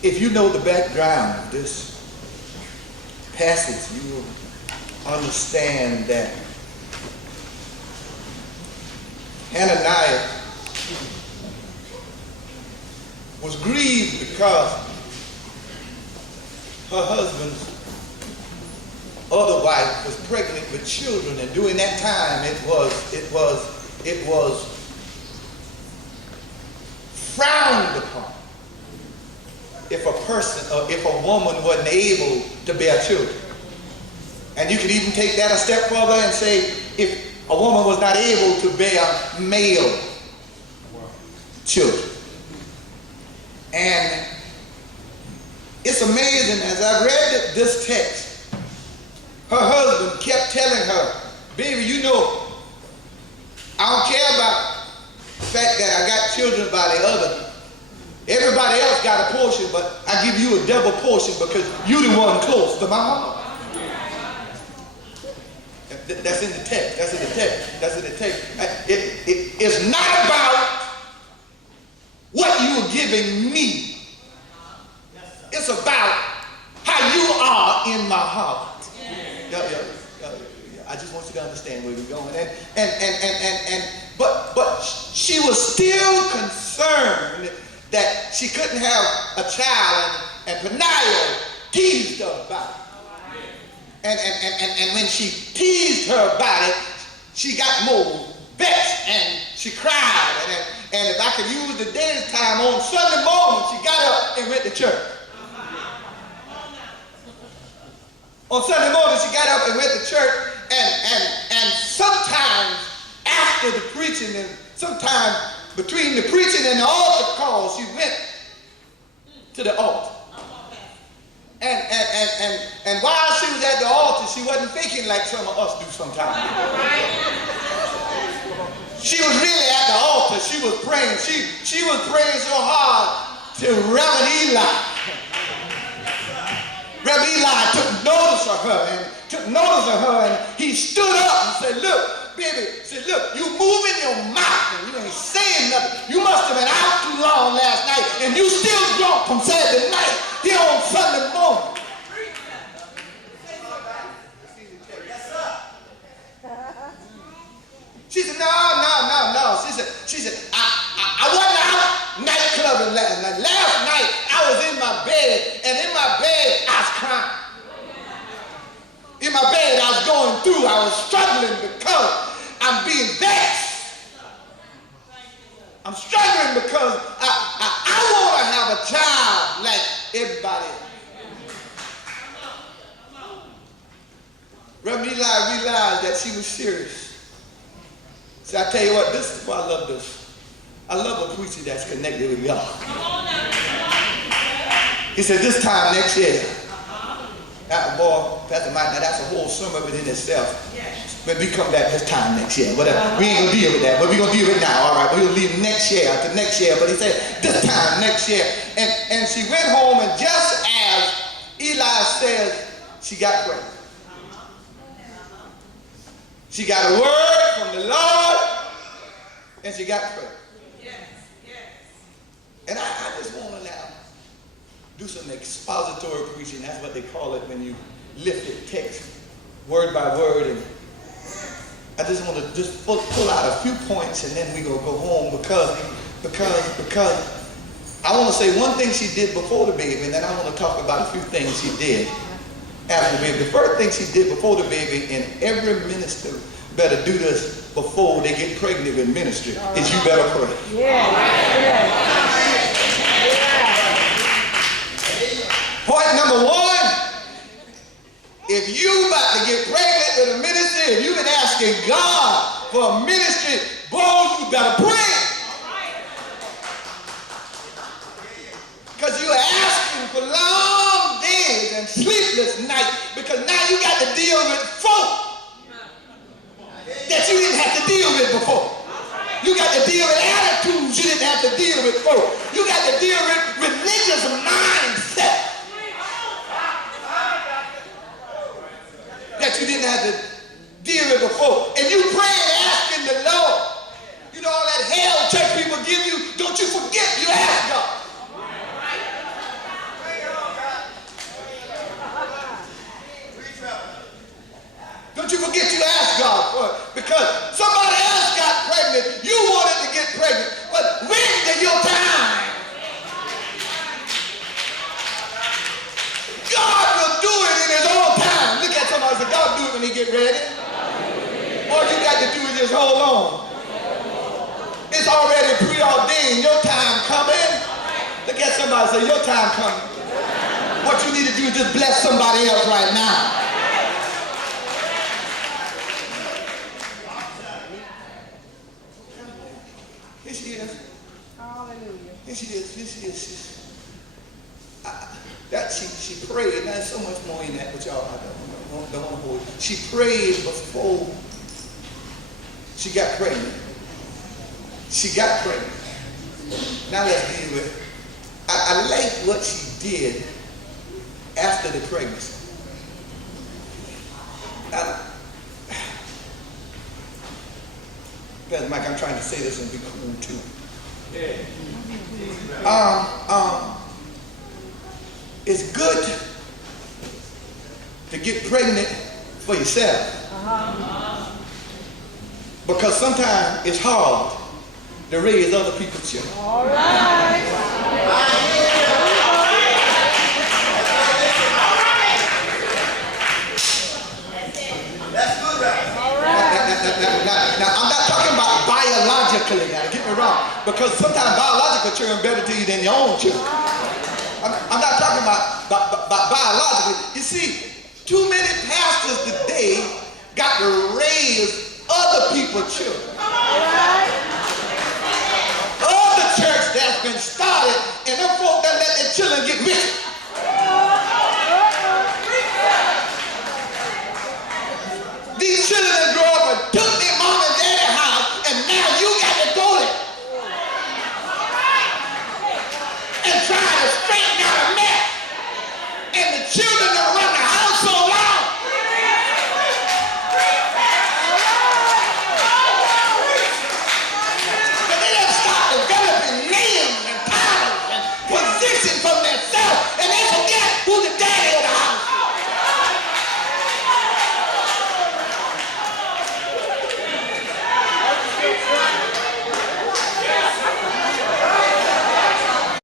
If you know the background of this passage, you will understand that Hananiah was grieved because her husband's other wife was pregnant with children, and during that time it was frowned upon if a person or if a woman wasn't able to bear children. And you could even take that a step further and say if a woman was not able to bear male children. And it's amazing, as I read this text, her husband kept telling her, baby, you know, I don't care about the fact that I got children by the other. Everybody else got a portion, but I give you a double portion because you the one close to my heart. That's in the text. That's in the text. That's in the text. It's not about what you are giving me. It's about how you are in my heart. Yeah. I just want you to understand where we're going. But she was still concerned that she couldn't have a child, and Peniel teased her about it. And when she teased her about it, she got more vexed and she cried. And if I could use the day's time, on Sunday morning, she got up and went to church. On Sunday morning, she got up and went to church, and sometimes after the preaching, and sometimes between the preaching and the altar call, she went to the altar. And while she was at the altar, she wasn't thinking like some of us do sometimes. She was really at the altar. She was praying. She was praying so hard to Reverend Eli. Reverend Eli took notice of her, and he stood up and said, look, baby, said, look, you moving your mouth and you ain't saying nothing. You must have been out too long last night, and you still drunk from Saturday night here on Sunday morning. She said, no. She said, I wasn't out nightclubbing last night. Last night, I was in my bed, and in my bed, I was crying. In my bed, I was going through. I was struggling because I'm being vexed. I'm struggling because I want to have a child like everybody else. Reverend Eli realized that she was serious. So I tell you what, this is why I love this. I love a preacher that's connected with God. He said, this time next year, boy, Pastor Mike, now that's a whole sermon within itself. When we come back this time next year, whatever. We ain't going to deal with that, but we're going to deal with it now, all right? We'll leave next year to next year, but he said, this time next year. And she went home, and just as Eli says, she got pregnant. She got a word from the Lord, and she got pregnant. And I just want to now do some expository preaching. That's what they call it when you lift the text word by word. And I just want to just pull out a few points, and then we're going to go home because I want to say one thing she did before the baby, and then I want to talk about a few things she did after the baby. The first thing she did before the baby, and every minister better do this before they get pregnant with ministry, is you better pray. Point number one, if you about to get pregnant with a ministry, if you've been asking God for a ministry, boy, you better pray. Because you're asking for long days and sleepless nights, because now you got to deal with folk that you didn't have to deal with before. You got to deal with attitudes you didn't have to deal with before. You got to deal with religious mindset that you didn't have to deal with before. And you pray and asking the Lord. You know all that hell church people give you, don't you forget you ask God. saying your time coming. Look at somebody and say, your time coming. What you need to do is just bless somebody else right now. Here she is. Hallelujah. Here she is. Here she is. She prayed. There's so much more in that, but y'all, I don't want to hold it. She prayed before she got pregnant. She got pregnant. Now let's deal with it. I like what she did after the pregnancy. Pastor Mike, I'm trying to say this and be cool too. It's good to get pregnant for yourself. Because sometimes it's hard to raise other people's children. All right. That's good, right? All right. Now, I'm not talking about biologically. Now, get me wrong. Because sometimes biological children are better to you than your own children. I'm not talking about biologically. You see, too many pastors today got to raise other people's children.